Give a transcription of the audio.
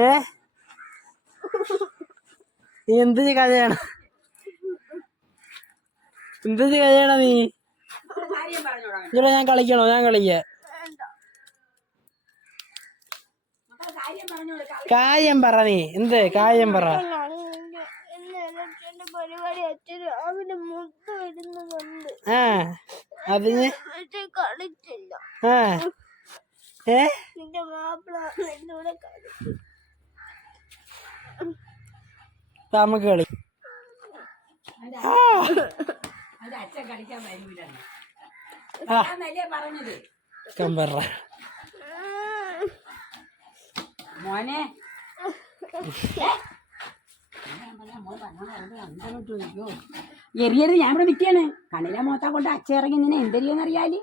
ഏ നീ എന്ത് കഥയാണ് എന്ത് കഥയാണ നീ ഇവിടെ ഞാൻ കളിക്കണോ ഞാൻ കളിക്ക കാര്യം പറ നീ എന്ത് കാര്യം പറ ആ അതിന് ആ ഏ നമുക്ക് കളി മോനെ എറിയരുത് ഞാൻ ഇവിടെ നിൽക്കാണ് കണ്ണിലെ മോത്താ കൊണ്ട് അച്ഛ ഇറങ്ങി നിന്നെ എന്തെരിയെന്നറിയാല്